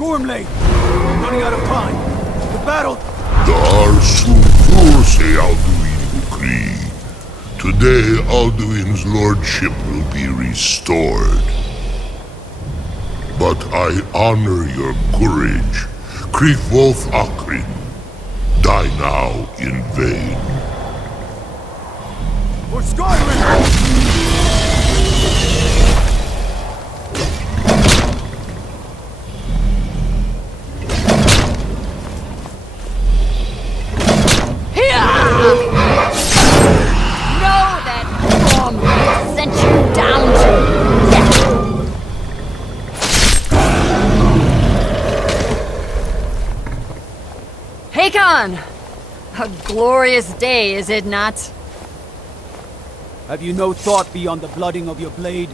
Gormley! I'm running out of time. The battle... Dar sulfurse Alduin Ukri. Today, Alduin's lordship will be restored. But I honor your courage. Krivwolf Akrin. Die now in vain. For Skyrim! A glorious day, is it not? Have you no thought beyond the blooding of your blade?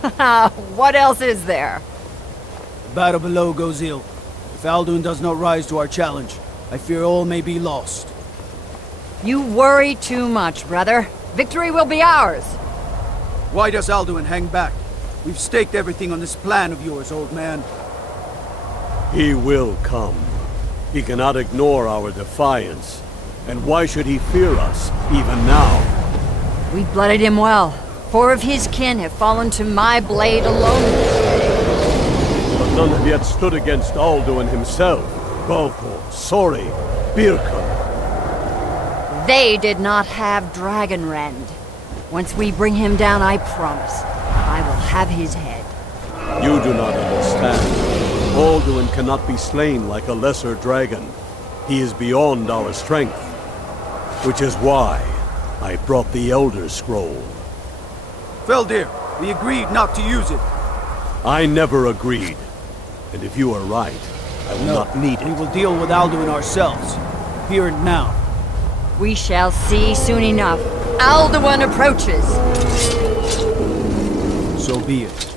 What else is there? The battle below goes ill. If Alduin does not rise to our challenge, I fear all may be lost. You worry too much, brother. Victory will be ours. Why does Alduin hang back? We've staked everything on this plan of yours, old man. He will come. He cannot ignore our defiance. And why should he fear us, even now? We blooded him well. 4 of his kin have fallen to my blade alone. But none have yet stood against Alduin himself. Balthor, Sori, Birka. They did not have Dragonrend. Once we bring him down, I promise, I will have his head. You do not understand. Alduin cannot be slain like a lesser dragon. He is beyond our strength. Which is why I brought the Elder Scroll. Feldir, we agreed not to use it. I never agreed. And if you are right, I will not need it. We will deal with Alduin ourselves. Here and now. We shall see soon enough. Alduin approaches. So be it.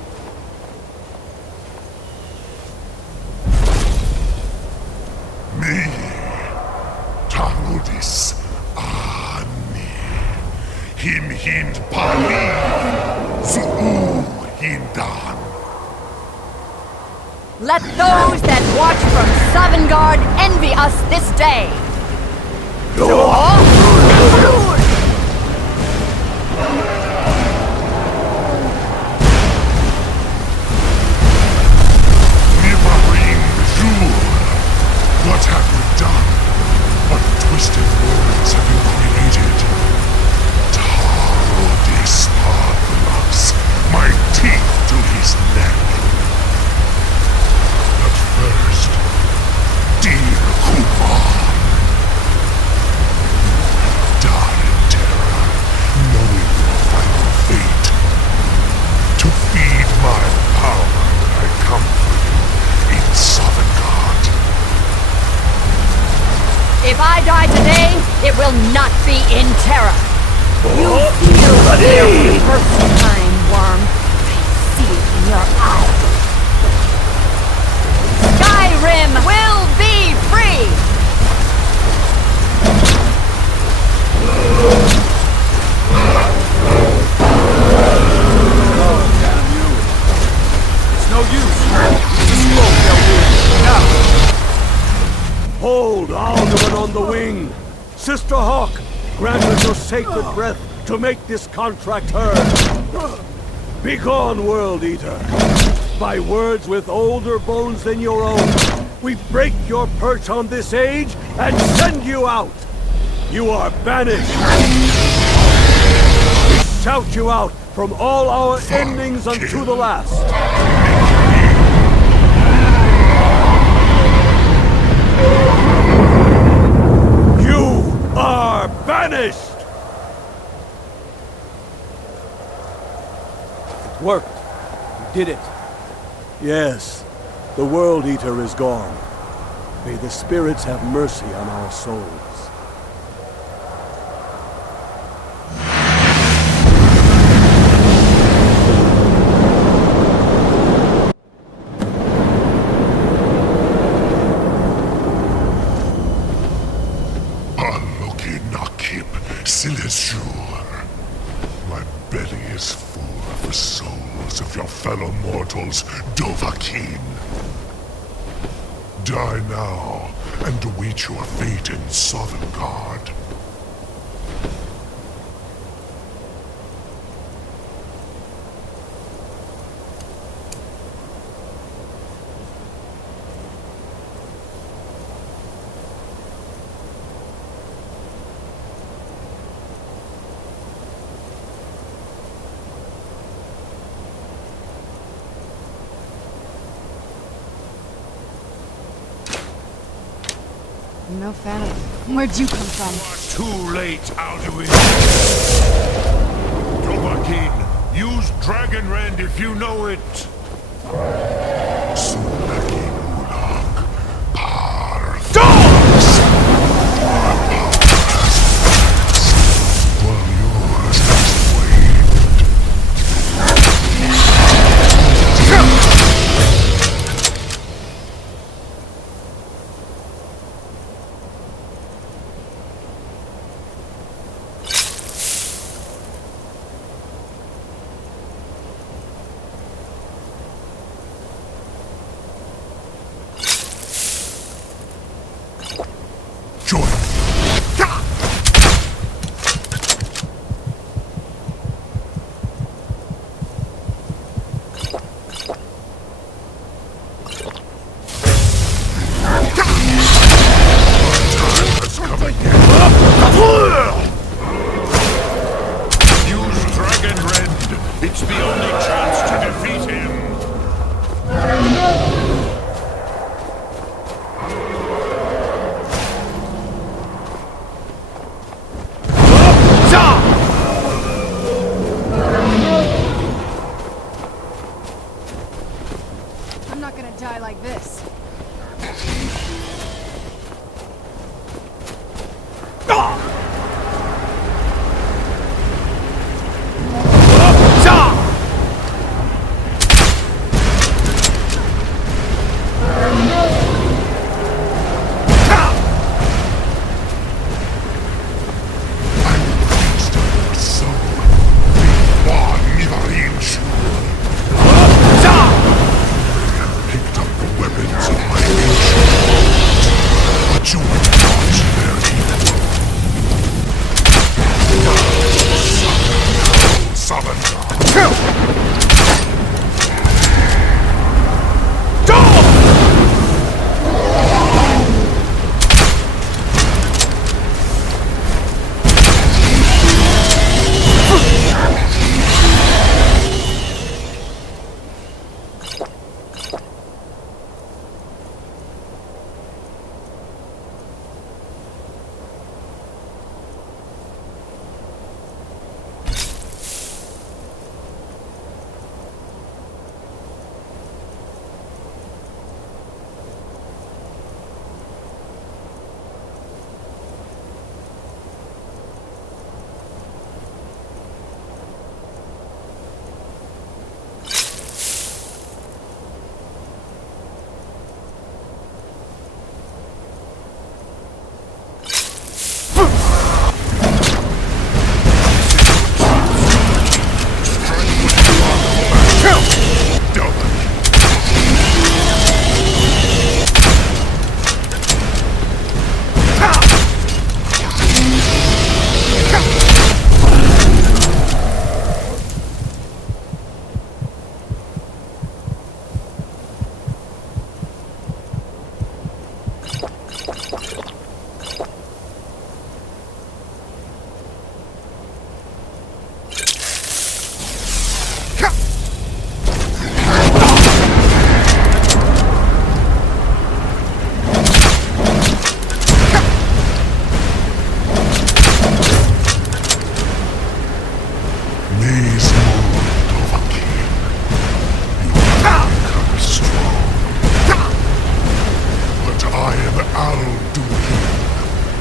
Me, Tarudis, Ani, Him Hind Pali, Zuu Hindan. Let those that watch from Sovngarde envy us this day. What have you done? What twisted words have you created? Tarudis Padlas, my teeth to his neck. But first, dear Kumar, die in terror, knowing your final fate. To feed my power when I come for you in Sovngarde. If I die today, it will not be in terror. You feel fear for the first time, worm. I see it in your eyes. Skyrim will be free! Oh, damn you. It's no use. The scroll shall win. Now! Hold Alduin on the wing! Sister Hawk, grant us your sacred breath to make this contract heard. Begone, World Eater. By words with older bones than your own, we break your perch on this age and send you out. You are banished. We shout you out from all our endings unto the last. Are banished! It worked. You did it. Yes, the World Eater is gone. May the spirits have mercy on our souls. My belly is full of the souls of your fellow mortals, Dovahkiin. Die now, and await your fate in Sovngarde. I'm no fan of it. Where'd you come from? Too late, Alduin. Dovahkiin, use Dragon Rend if you know it. Sulaki Ulak, Par. Dogs! While yours has waned. Join me. Has come again. Use Dragon Rend. It's the only chance to defeat him. I'm not gonna die like this. Picked up the weapons of my ancient, but you are not their equal. Summon.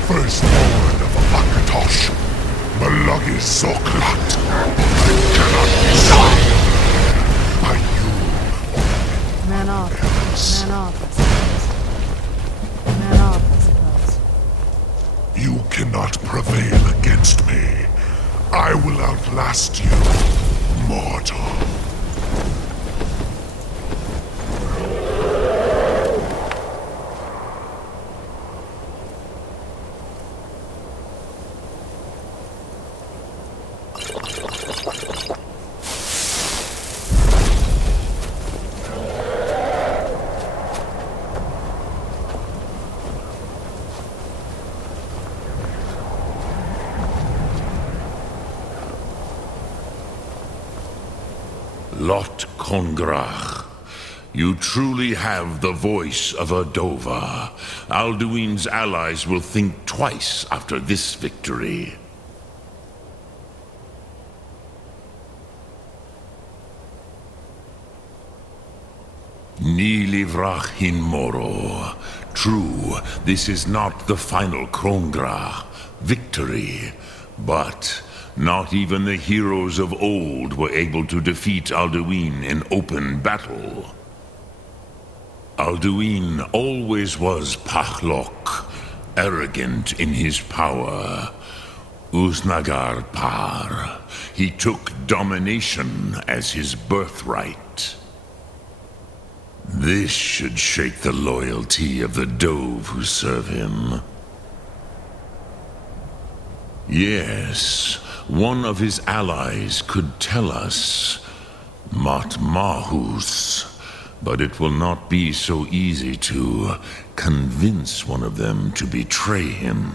Firstborn of Akatosh, Malagi Zoklat. I cannot be slain by you. Man off. Man off, I suppose. Man off, I suppose. You cannot prevail against me. I will outlast you, mortal. Lot Kongrach. You truly have the voice of a Dova. Alduin's allies will think twice after this victory. Ni livrach hin moro. True, this is not the final Krongrach victory, but not even the heroes of old were able to defeat Alduin in open battle. Alduin always was Pachlok, arrogant in his power. Uznagar Par. He took domination as his birthright. This should shake the loyalty of the Dove who serve him. Yes, one of his allies could tell us. Matmahus. But it will not be so easy to convince one of them to betray him.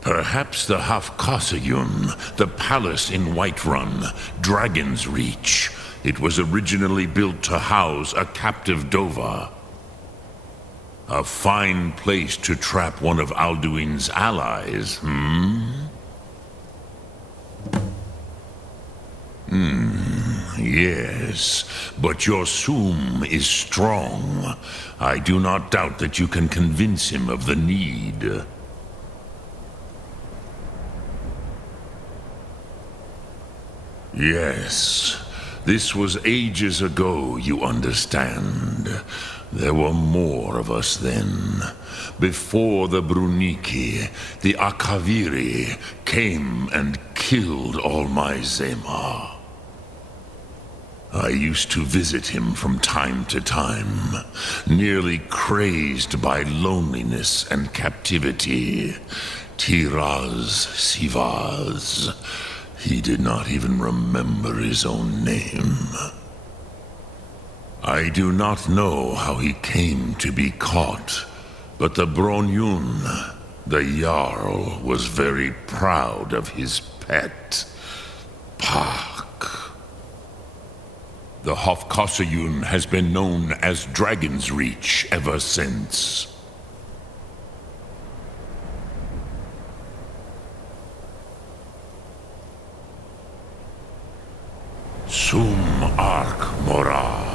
Perhaps the Hafkasayun, the palace in Whiterun, Dragon's Reach. It was originally built to house a captive Dova. A fine place to trap one of Alduin's allies, Yes, but your Sum is strong. I do not doubt that you can convince him of the need. Yes, this was ages ago, you understand. There were more of us then. Before the Bruniki, the Akaviri came and killed all my Zema. I used to visit him from time to time, nearly crazed by loneliness and captivity. Tiraz Sivaz. He did not even remember his own name. I do not know how he came to be caught, but the Bronyun, the Jarl, was very proud of his pet, Pak. The Hofkosayun has been known as Dragon's Reach ever since. Sum Ark Mora.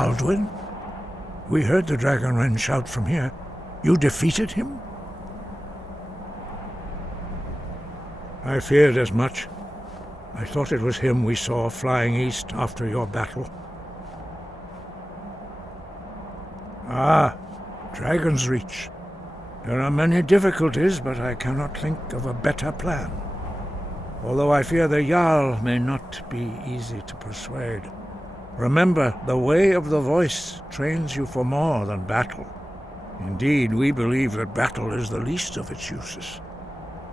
Alduin? We heard the Dragonren shout from here. You defeated him? I feared as much. I thought it was him we saw flying east after your battle. Ah, Dragon's Reach. There are many difficulties, but I cannot think of a better plan. Although I fear the Jarl may not be easy to persuade. Remember, the way of the voice trains you for more than battle. Indeed, we believe that battle is the least of its uses.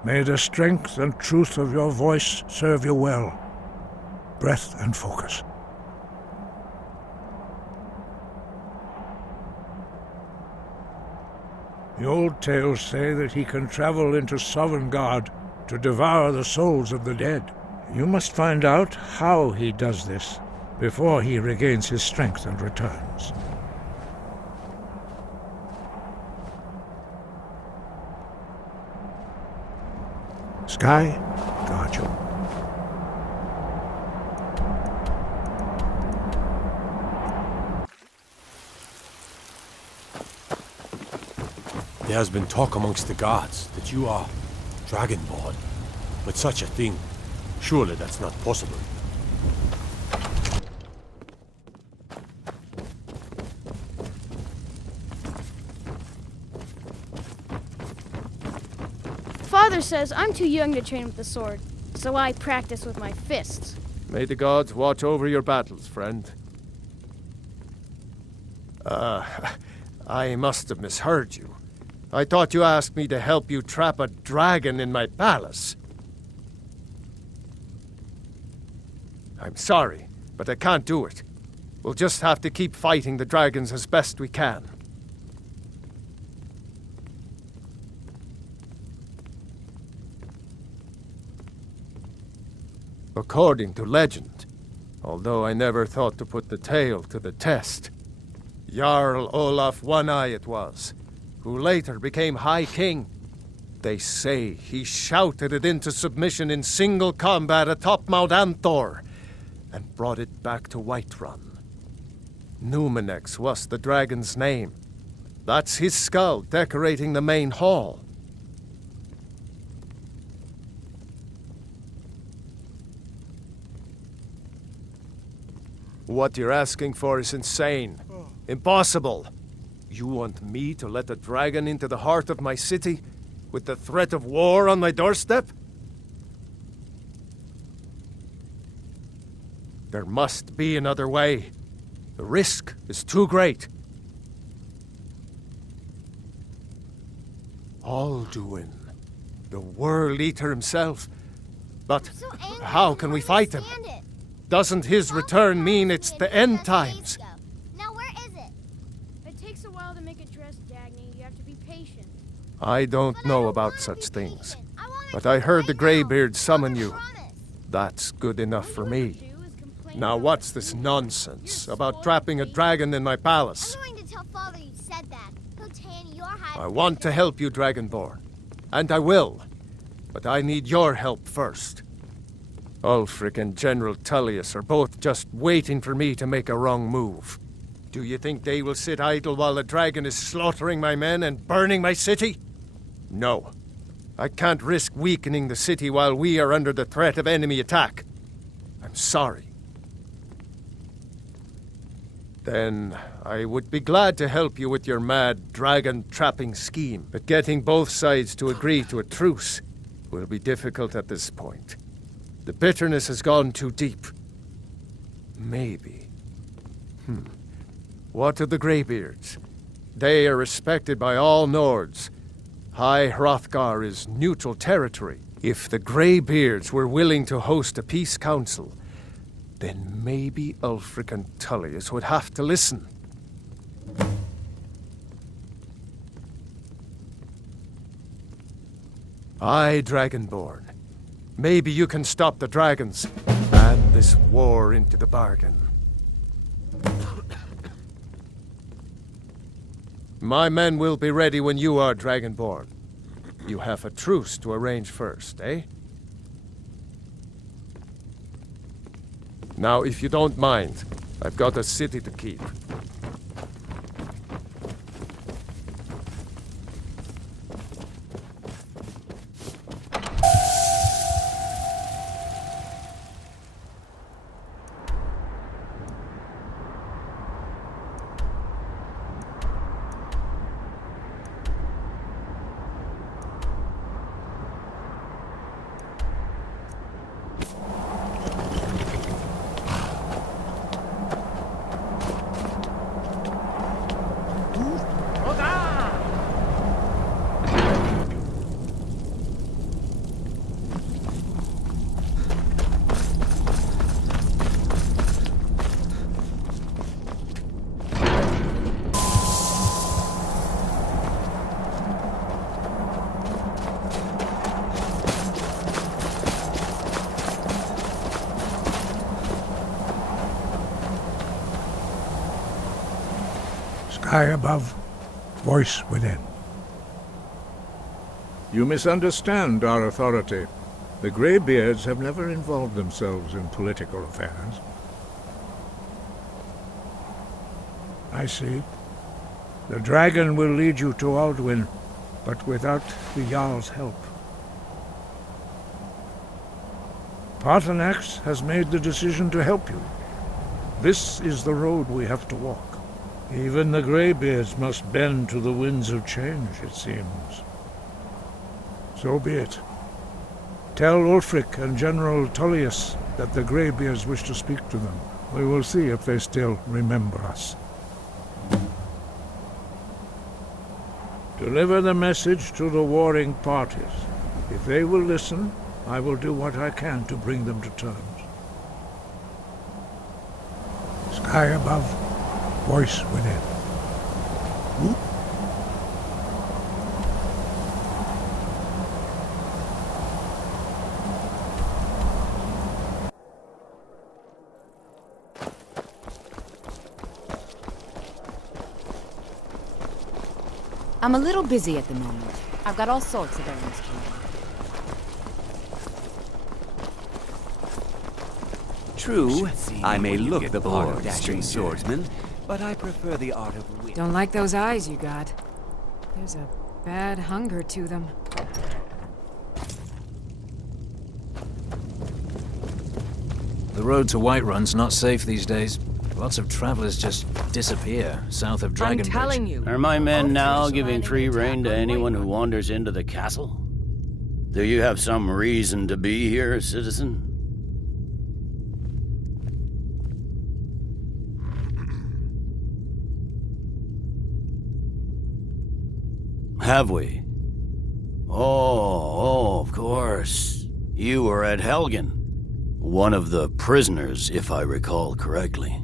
May the strength and truth of your voice serve you well. Breath and focus. The old tales say that he can travel into Sovngarde to devour the souls of the dead. You must find out how he does this before he regains his strength and returns. Sky, guard you. There has been talk amongst the gods that you are Dragonborn. But such a thing, surely that's not possible. Father says I'm too young to train with the sword, so I practice with my fists. May the gods watch over your battles, friend. I must have misheard you. I thought you asked me to help you trap a dragon in my palace. I'm sorry, but I can't do it. We'll just have to keep fighting the dragons as best we can. According to legend, although I never thought to put the tale to the test, Jarl Olaf One-Eye it was, who later became High King. They say he shouted it into submission in single combat atop Mount Anthor, and brought it back to Whiterun. Numenex was the dragon's name. That's his skull decorating the main hall. What you're asking for is insane. Impossible. You want me to let a dragon into the heart of my city, with the threat of war on my doorstep? There must be another way. The risk is too great. Alduin, the World Eater himself. But how can we fight him? Doesn't his return mean it's the end times? Now where is it? It takes a while to make a dress, Dagny. You have to be patient. I don't know about such things, but I heard the Greybeard summon you. That's good enough for me. Now what's this nonsense about trapping a dragon in my palace? I'm going to tell Father you said that. He'll tan your hide. I want to help you, Dragonborn, and I will, but I need your help first. Ulfric and General Tullius are both just waiting for me to make a wrong move. Do you think they will sit idle while the dragon is slaughtering my men and burning my city? No. I can't risk weakening the city while we are under the threat of enemy attack. I'm sorry. Then I would be glad to help you with your mad dragon-trapping scheme, but getting both sides to agree to a truce will be difficult at this point. The bitterness has gone too deep. Maybe. What of the Greybeards? They are respected by all Nords. High Hrothgar is neutral territory. If the Greybeards were willing to host a peace council, then maybe Ulfric and Tullius would have to listen. Aye, Dragonborn. Maybe you can stop the dragons, and this war into the bargain. My men will be ready when you are, Dragonborn. You have a truce to arrange first, eh? Now, if you don't mind, I've got a city to keep. Sky above, voice within. You misunderstand our authority. The Greybeards have never involved themselves in political affairs. I see. The dragon will lead you to Alduin, but without the Jarl's help. Paarthurnax has made the decision to help you. This is the road we have to walk. Even the Greybeards must bend to the winds of change, it seems. So be it. Tell Ulfric and General Tullius that the Greybeards wish to speak to them. We will see if they still remember us. Deliver the message to the warring parties. If they will listen, I will do what I can to bring them to terms. Sky above, voice within. I'm a little busy at the moment. I've got all sorts of errands to run. True, I may look the part of dashing swordsman, but I prefer the art of wit. Don't like those eyes you got. There's a bad hunger to them. The road to Whiterun's not safe these days. Lots of travelers just disappear south of Dragonbridge. I'm telling you. Are my men now giving free rein to anyone who wanders into the castle? Do you have some reason to be here, citizen? Have we? Oh, of course. You were at Helgen. One of the prisoners, if I recall correctly.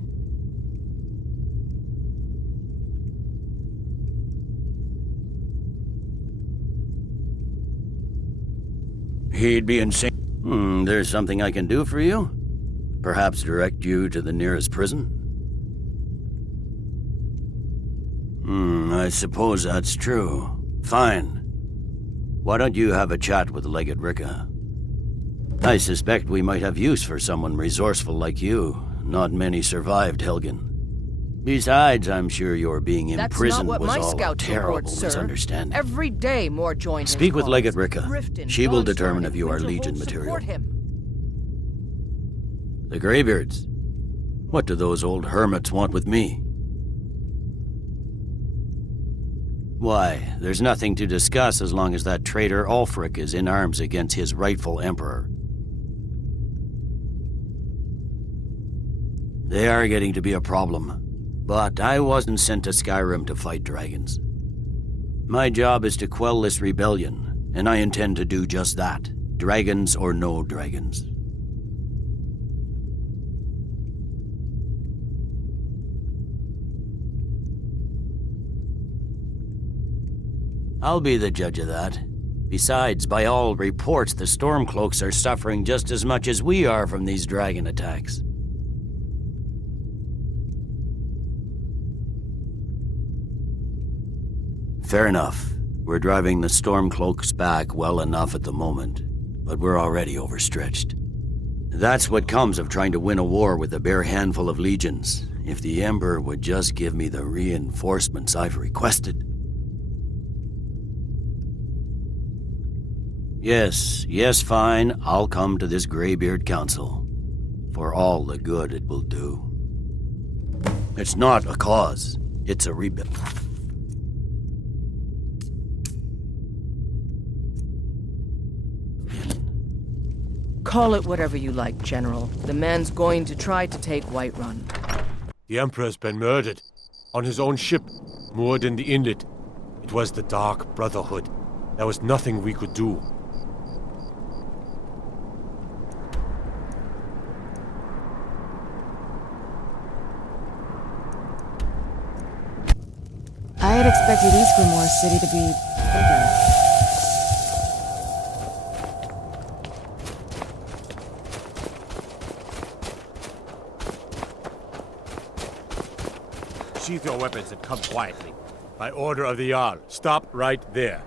He'd be insane. There's something I can do for you? Perhaps direct you to the nearest prison? I suppose that's true. Fine. Why don't you have a chat with Legate Ricka? I suspect we might have use for someone resourceful like you. Not many survived Helgen. Besides, I'm sure your being imprisoned was all a terrible misunderstanding. Every day more join. Speak with Legate Ricka. She will determine if you are Legion material. The Greybeards. What do those old hermits want with me? Why, there's nothing to discuss as long as that traitor Ulfric is in arms against his rightful emperor. They are getting to be a problem. But I wasn't sent to Skyrim to fight dragons. My job is to quell this rebellion, and I intend to do just that. Dragons or no dragons. I'll be the judge of that. Besides, by all reports, the Stormcloaks are suffering just as much as we are from these dragon attacks. Fair enough. We're driving the Stormcloaks back well enough at the moment, but we're already overstretched. That's what comes of trying to win a war with a bare handful of legions. If the Emperor would just give me the reinforcements I've requested. Yes, fine. I'll come to this Greybeard Council. For all the good it will do. It's not a cause. It's a rebellion. Call it whatever you like, General. The man's going to try to take Whiterun. The Emperor's been murdered. On his own ship, moored in the inlet. It was the Dark Brotherhood. There was nothing we could do. I had expected Ysgramor City to be bigger. sheath your weapons and come quietly. By order of the Jarl, stop right there.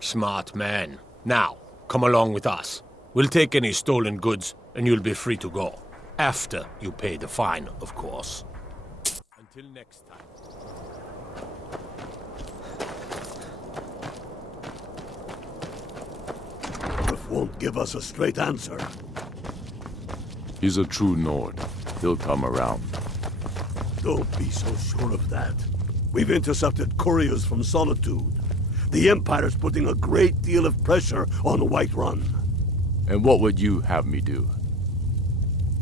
Smart man. Now, come along with us. We'll take any stolen goods, and you'll be free to go. After you pay the fine, of course. Until next time. Ulf won't give us a straight answer. He's a true Nord. He'll come around. Don't be so sure of that. We've intercepted couriers from Solitude. The Empire's putting a great deal of pressure on Whiterun. And what would you have me do?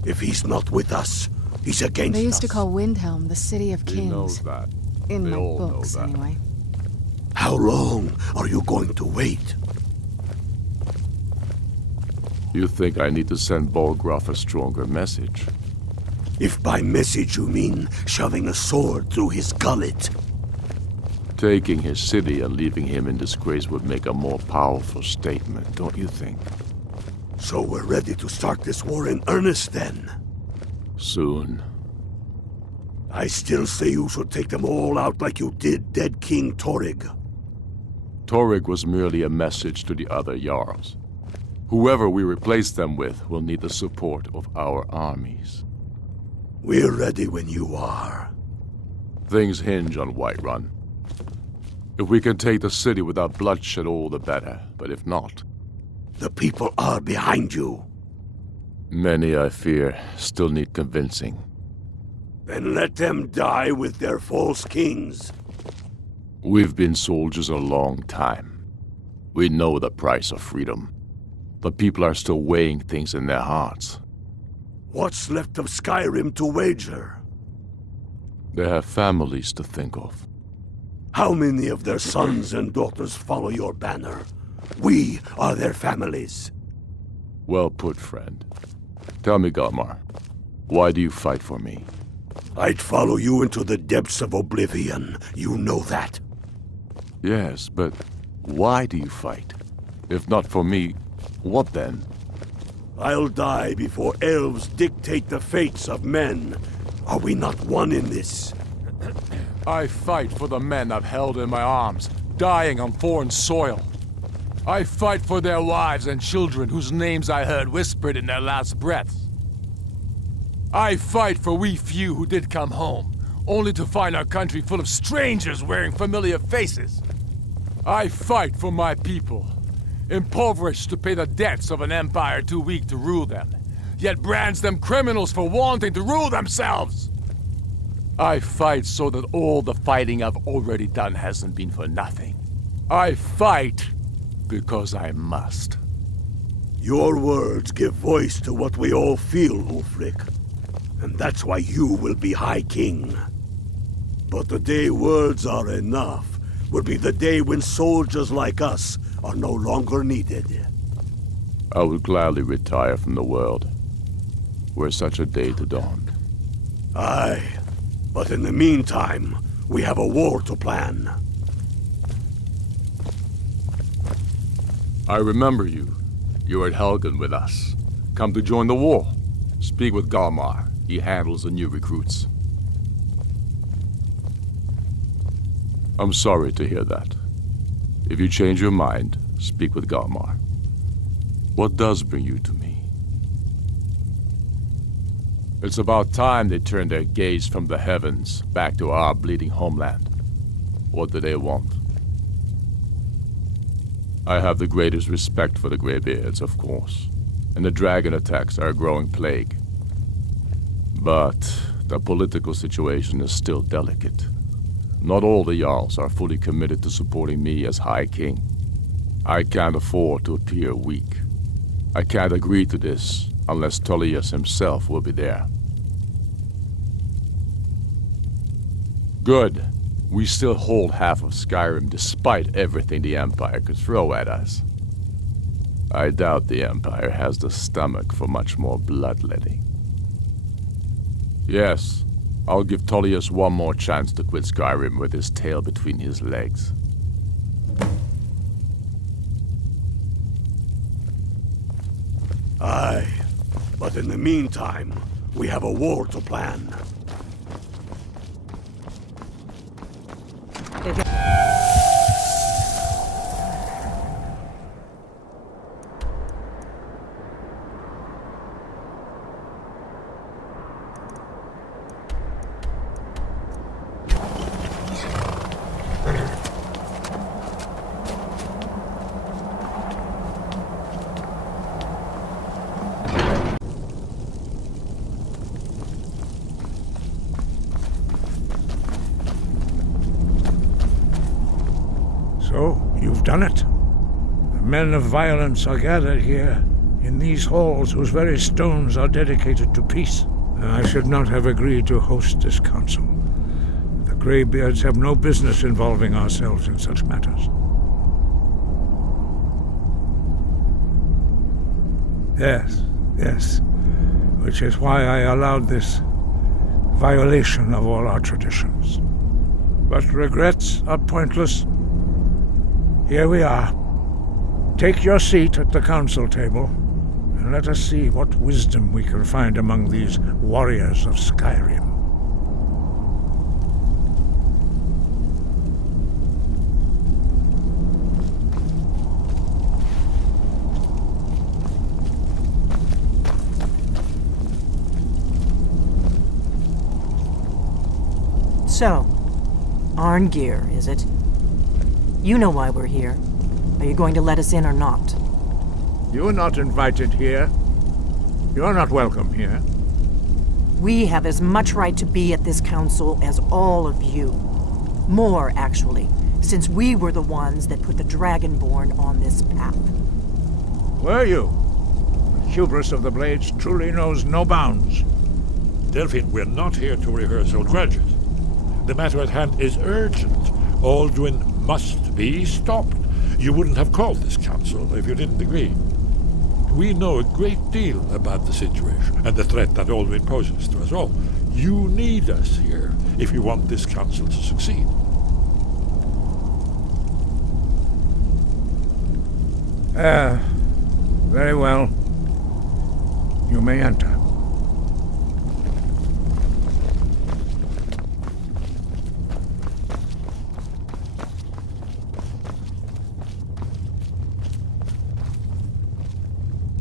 If he's not with us, he's against us. They used to call Windhelm the City of Kings. He knows that. In They my all know books, that. anyway. How long are you going to wait? You think I need to send Bolgraf a stronger message? If by message you mean shoving a sword through his gullet. Taking his city and leaving him in disgrace would make a more powerful statement, don't you think? So we're ready to start this war in earnest then? Soon. I still say you should take them all out like you did dead King Torrig. Torrig was merely a message to the other Jarls. Whoever we replace them with will need the support of our armies. We're ready when you are. Things hinge on Whiterun. If we can take the city without bloodshed, all the better. But if not... The people are behind you. Many, I fear, still need convincing. Then let them die with their false kings. We've been soldiers a long time. We know the price of freedom. But people are still weighing things in their hearts. What's left of Skyrim to wager? They have families to think of. How many of their sons and daughters follow your banner? We are their families. Well put, friend. Tell me, Galmar, why do you fight for me? I'd follow you into the depths of oblivion. You know that. Yes, but why do you fight? If not for me, what then? I'll die before elves dictate the fates of men. Are we not one in this? I fight for the men I've held in my arms, dying on foreign soil. I fight for their wives and children whose names I heard whispered in their last breaths. I fight for we few who did come home, only to find our country full of strangers wearing familiar faces. I fight for my people, impoverished to pay the debts of an empire too weak to rule them, yet brands them criminals for wanting to rule themselves. I fight so that all the fighting I've already done hasn't been for nothing. I fight because I must. Your words give voice to what we all feel, Ulfric. And that's why you will be High King. But the day words are enough will be the day when soldiers like us are no longer needed. I would gladly retire from the world, were such a day to dawn. Aye, but in the meantime, we have a war to plan. I remember you. You were at Helgen with us. Come to join the war. Speak with Galmar. He handles the new recruits. I'm sorry to hear that. If you change your mind, speak with Galmar. What does bring you to me? It's about time they turned their gaze from the heavens back to our bleeding homeland. What do they want? I have the greatest respect for the Greybeards, of course, and the dragon attacks are a growing plague. But the political situation is still delicate. Not all the Jarls are fully committed to supporting me as High King. I can't afford to appear weak. I can't agree to this unless Tullius himself will be there. Good. We still hold half of Skyrim despite everything the Empire could throw at us. I doubt the Empire has the stomach for much more bloodletting. Yes, I'll give Tullius one more chance to quit Skyrim with his tail between his legs. Aye, But in the meantime, we have a war to plan. So, you've done it. The men of violence are gathered here, in these halls whose very stones are dedicated to peace. I should not have agreed to host this council. The Greybeards have no business involving ourselves in such matters. Yes. Which is why I allowed this violation of all our traditions. But regrets are pointless. Here we are. Take your seat at the council table, and let us see what wisdom we can find among these warriors of Skyrim. So, Arngeir, is it? You know why we're here. Are you going to let us in or not? You're not invited here. You're not welcome here. We have as much right to be at this council as all of you. More, actually, since we were the ones that put the Dragonborn on this path. Were you? The hubris of the Blades truly knows no bounds. Delphine, we're not here to rehearse old grudges. The matter at hand is urgent. Alduin must be stopped. You wouldn't have called this council if you didn't agree. We know a great deal about the situation and the threat that Alduin poses to us all. You need us here if you want this council to succeed. Very well. You may enter.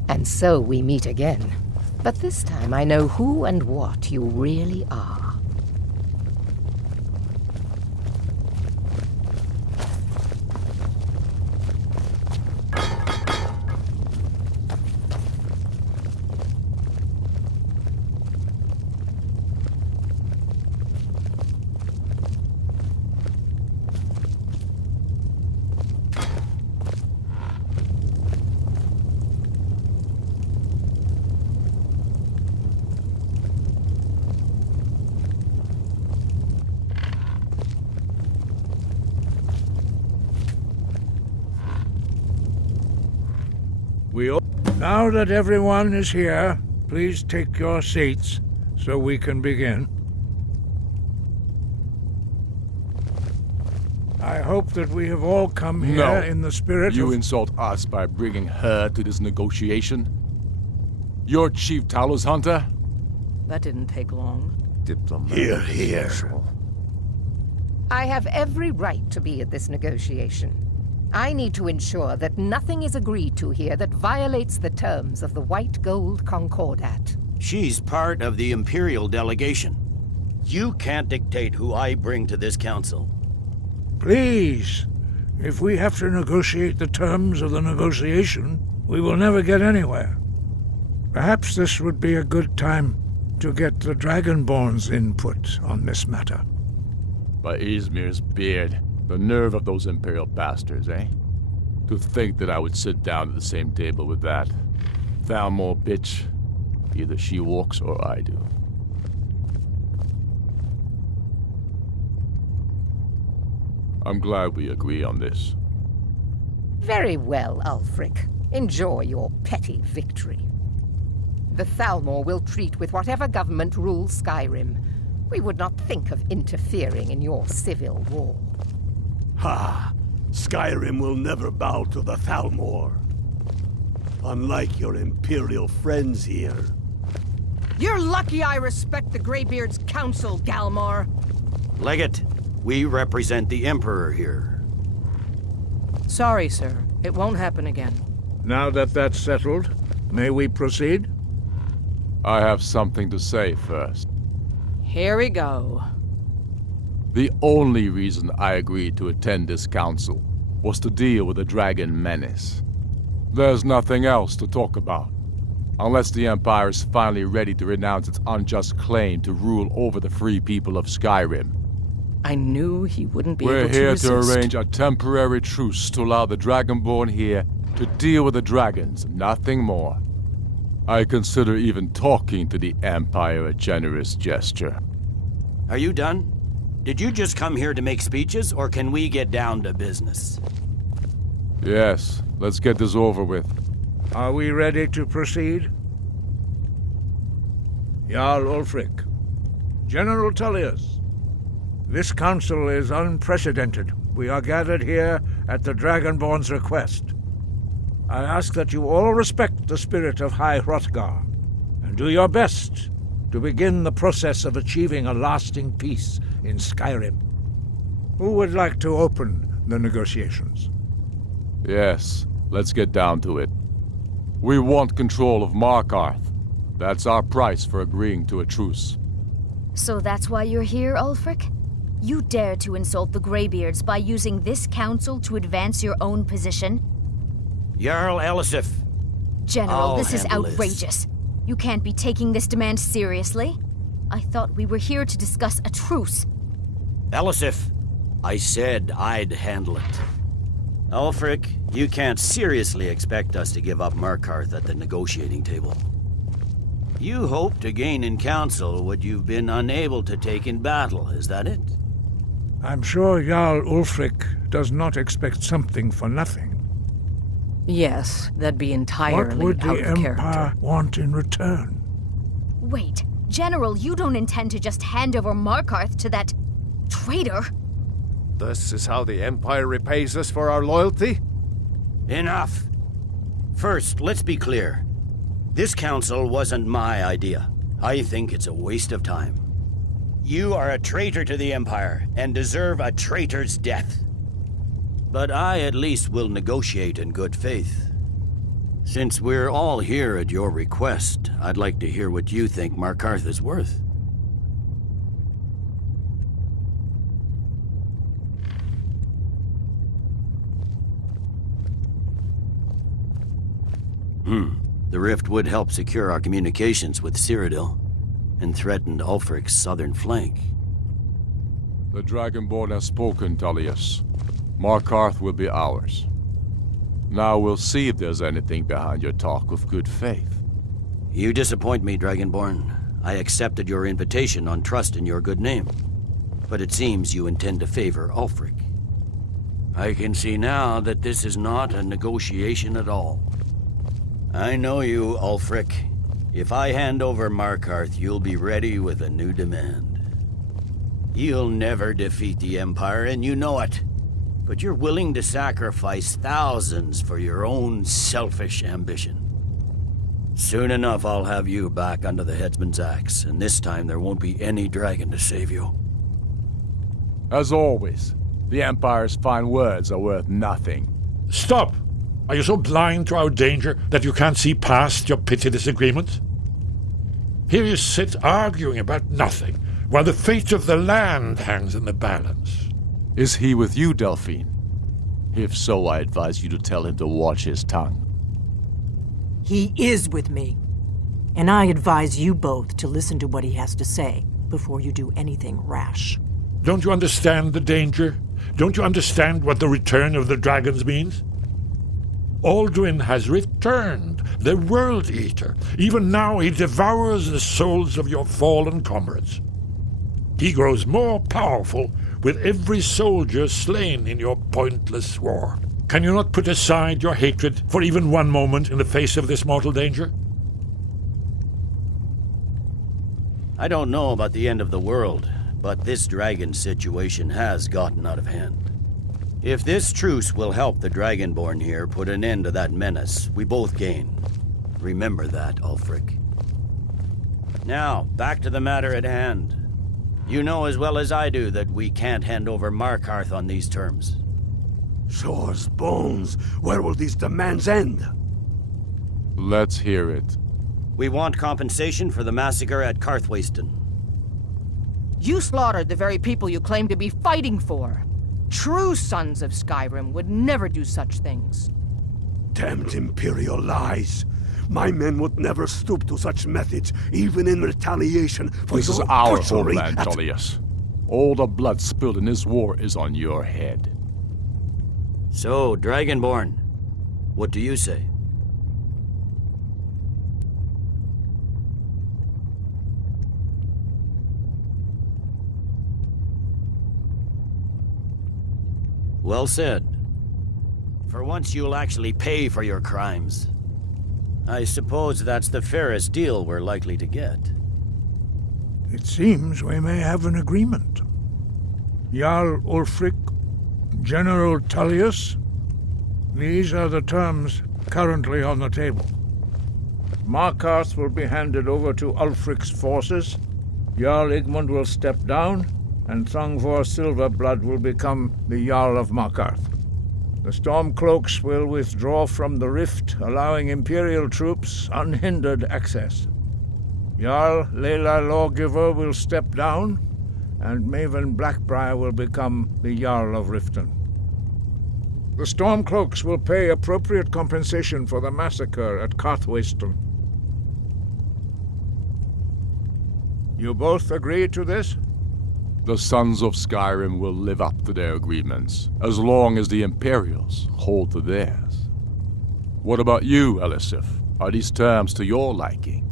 And so we meet again. But this time I know who and what you really are. Now that everyone is here, please take your seats so we can begin. I hope that we have all come here in the spirit You of... insult us by bringing her to this negotiation? You're Chief Talos Hunter? That didn't take long. Hear, hear. I have every right to be at this negotiation. I need to ensure that nothing is agreed to here that violates the terms of the White Gold Concordat. She's part of the Imperial delegation. You can't dictate who I bring to this council. Please, if we have to negotiate the terms of the negotiation, we will never get anywhere. Perhaps this would be a good time to get the Dragonborn's input on this matter. By Izmir's beard. The nerve of those Imperial bastards, eh? To think that I would sit down at the same table with that. Thalmor bitch. Either she walks or I do. I'm glad we agree on this. Very well, Ulfric. Enjoy your petty victory. The Thalmor will treat with whatever government rules Skyrim. We would not think of interfering in your civil war. Ha! Skyrim will never bow to the Thalmor. Unlike your Imperial friends here, You're lucky I respect the Greybeard's counsel, Galmar. Legate, we represent the Emperor here. Sorry, sir. It won't happen again. Now that that's settled, may we proceed? I have something to say first. Here we go. The only reason I agreed to attend this council was to deal with the dragon menace. There's nothing else to talk about. Unless the Empire is finally ready to renounce its unjust claim to rule over the free people of Skyrim. I knew he wouldn't be We're able to here resist. to arrange a temporary truce to allow the Dragonborn here to deal with the dragons, nothing more. I consider even talking to the Empire a generous gesture. Are you done? Did you just come here to make speeches, or can we get down to business? Yes, let's get this over with. Are we ready to proceed? Jarl Ulfric, General Tullius, this council is unprecedented. We are gathered here at the Dragonborn's request. I ask that you all respect the spirit of High Hrothgar, and do your best to begin the process of achieving a lasting peace in Skyrim. Who would like to open the negotiations? Yes, let's get down to it. We want control of Markarth. That's our price for agreeing to a truce. So that's why you're here, Ulfric? You dare to insult the Greybeards by using this council to advance your own position? Jarl Elisif. General, this is handle outrageous. You can't be taking this demand seriously. I thought we were here to discuss a truce. Elisif, I said I'd handle it. Ulfric, you can't seriously expect us to give up Markarth at the negotiating table. You hope to gain in council what you've been unable to take in battle, is that it? I'm sure Jarl Ulfric does not expect something for nothing. Yes, that'd be entirely What would out the of Empire character. want in return? Wait, General, you don't intend to just hand over Markarth to that traitor? This is how the Empire repays us for our loyalty? Enough! First, let's be clear. This council wasn't my idea. I think it's a waste of time. You are a traitor to the Empire, and deserve a traitor's death. But I at least will negotiate in good faith. Since we're all here at your request, I'd like to hear what you think Markarth is worth. The rift would help secure our communications with Cyrodiil, and threatened Ulfric's southern flank. The Dragonborn has spoken, Tullius. Markarth will be ours. Now we'll see if there's anything behind your talk of good faith. You disappoint me, Dragonborn. I accepted your invitation on trust in your good name. But it seems you intend to favor Ulfric. I can see now that this is not a negotiation at all. I know you, Ulfric. If I hand over Markarth, you'll be ready with a new demand. You'll never defeat the Empire, and you know it. But you're willing to sacrifice thousands for your own selfish ambition. Soon enough, I'll have you back under the headsman's axe, and this time there won't be any dragon to save you. As always, the Empire's fine words are worth nothing. Stop! Are you so blind to our danger that you can't see past your petty disagreements? Here you sit arguing about nothing, while the fate of the land hangs in the balance. Is he with you, Delphine? If so, I advise you to tell him to watch his tongue. He is with me. And I advise you both to listen to what he has to say before you do anything rash. Don't you understand the danger? Don't you understand what the return of the dragons means? Alduin has returned, the World Eater. Even now he devours the souls of your fallen comrades. He grows more powerful with every soldier slain in your pointless war. Can you not put aside your hatred for even one moment in the face of this mortal danger? I don't know about the end of the world, but this dragon situation has gotten out of hand. If this truce will help the Dragonborn here put an end to that menace, we both gain. Remember that, Ulfric. Now, back to the matter at hand. You know as well as I do that we can't hand over Markarth on these terms. Swords, bones, where will these demands end? Let's hear it. We want compensation for the massacre at Karthwasten. You slaughtered the very people you claim to be fighting for. True sons of Skyrim would never do such things. Damned Imperial lies! My men would never stoop to such methods, even in retaliation for This is your our butchery homeland, at- Tullius. All the blood spilled in this war is on your head. So, Dragonborn, what do you say? Well said. For once you'll actually pay for your crimes. I suppose that's the fairest deal we're likely to get. It seems we may have an agreement. Jarl Ulfric, General Tullius, these are the terms currently on the table. Markarth will be handed over to Ulfric's forces, Jarl Igmund will step down, and Thongvor Silverblood will become the Jarl of Markarth. The Stormcloaks will withdraw from the rift, allowing Imperial troops unhindered access. Jarl Layla Lawgiver will step down, and Maven Blackbriar will become the Jarl of Riften. The Stormcloaks will pay appropriate compensation for the massacre at Karthwasten. You both agree to this? The Sons of Skyrim will live up to their agreements, as long as the Imperials hold to theirs. What about you, Elisif? Are these terms to your liking?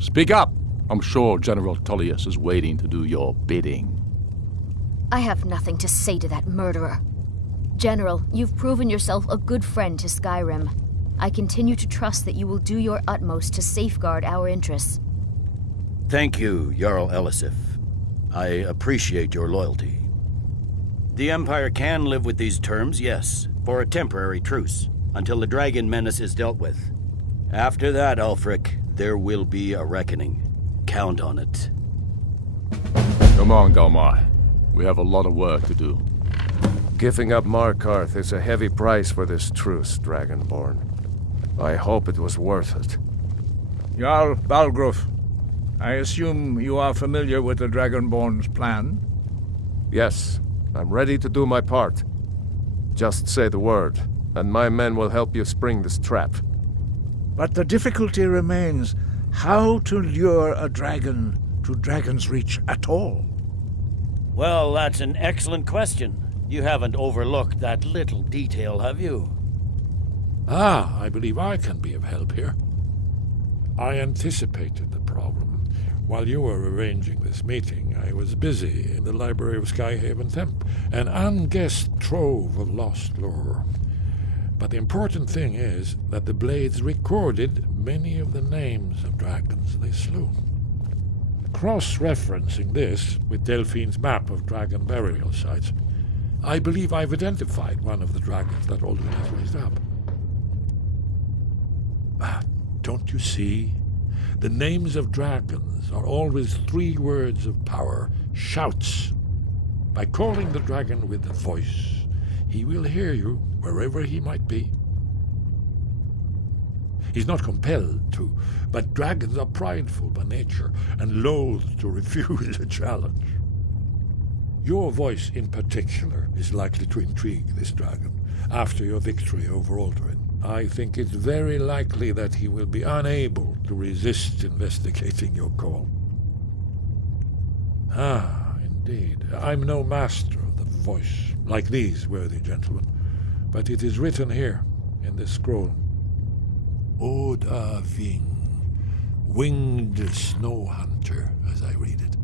Speak up! I'm sure General Tullius is waiting to do your bidding. I have nothing to say to that murderer. General, you've proven yourself a good friend to Skyrim. I continue to trust that you will do your utmost to safeguard our interests. Thank you, Jarl Elisif. I appreciate your loyalty. The Empire can live with these terms, yes, for a temporary truce, until the dragon menace is dealt with. After that, Ulfric, there will be a reckoning. Count on it. Come on, Galmar. We have a lot of work to do. Giving up Markarth is a heavy price for this truce, Dragonborn. I hope it was worth it. Jarl Balgruf, I assume you are familiar with the Dragonborn's plan? Yes, I'm ready to do my part. Just say the word, and my men will help you spring this trap. But the difficulty remains how to lure a dragon to Dragon's Reach at all. Well, that's an excellent question. You haven't overlooked that little detail, have you? Ah, I believe I can be of help here. I anticipated the problem. While you were arranging this meeting, I was busy in the library of Skyhaven Temp, an unguessed trove of lost lore. But the important thing is that the Blades recorded many of the names of dragons they slew. Cross-referencing this with Delphine's map of dragon burial sites, I believe I've identified one of the dragons that Alduin has raised up. Don't you see? The names of dragons are always 3 words of power, shouts. By calling the dragon with a voice, he will hear you wherever he might be. He's not compelled to, but dragons are prideful by nature and loath to refuse a challenge. Your voice in particular is likely to intrigue this dragon after your victory over Alduin. I think it's very likely that he will be unable to resist investigating your call. Ah, indeed. I'm no master of the voice, like these worthy gentlemen, but it is written here in this scroll. Oda Ving, winged snow hunter, as I read it.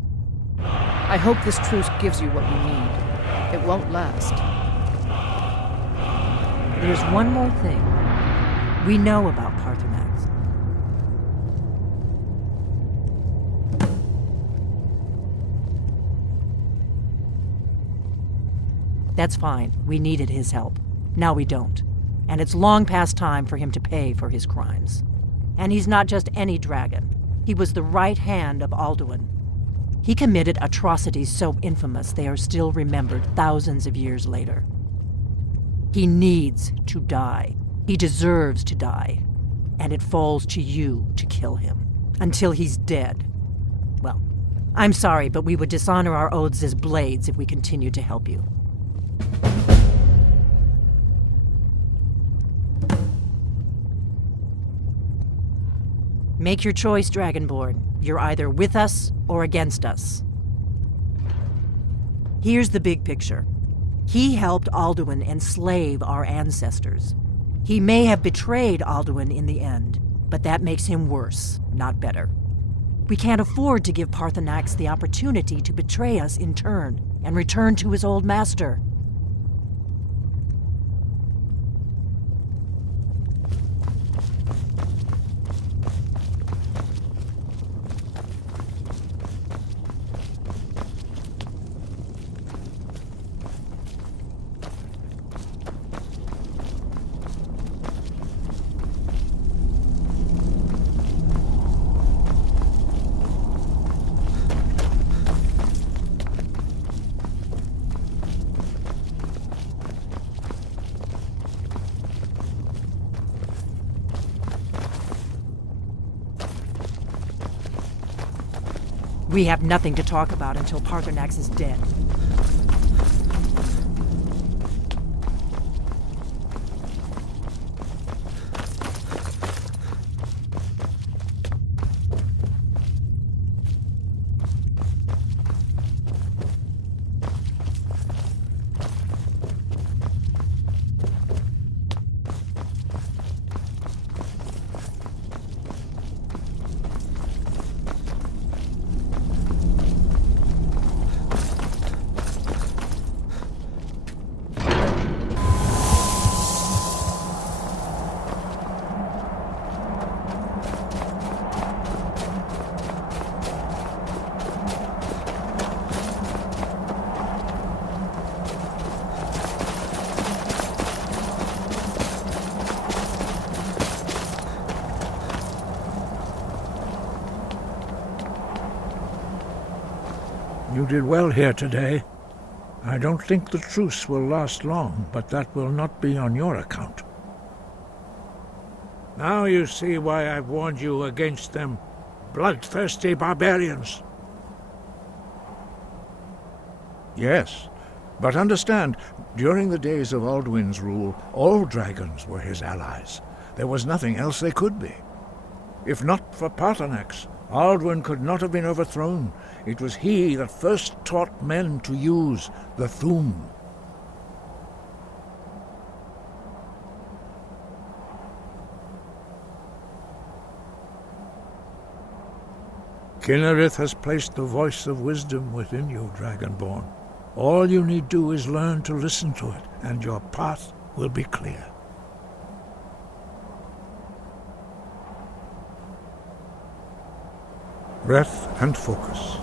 I hope this truce gives you what you need. It won't last. There's one more thing. We know about Paarthurnax. That's fine. We needed his help. Now we don't. And it's long past time for him to pay for his crimes. And he's not just any dragon. He was the right hand of Alduin. He committed atrocities so infamous they are still remembered thousands of years later. He needs to die. He deserves to die. And it falls to you to kill him. Until he's dead. Well, I'm sorry, but we would dishonor our oaths as blades if we continued to help you. Make your choice, Dragonborn. You're either with us or against us. Here's the big picture. He helped Alduin enslave our ancestors. He may have betrayed Alduin in the end, but that makes him worse, not better. We can't afford to give Paarthurnax the opportunity to betray us in turn and return to his old master. We have nothing to talk about until Paarthurnax is dead. You did well here today. I don't think the truce will last long, but that will not be on your account. Now you see why I've warned you against them bloodthirsty barbarians. Yes, but understand, during the days of Alduin's rule, all dragons were his allies. There was nothing else they could be. If not for Paarthurnax, Alduin could not have been overthrown. It was he that first taught men to use the Thu'um. Kinnerith has placed the voice of wisdom within you, Dragonborn. All you need do is learn to listen to it, and your path will be clear. Breath and focus.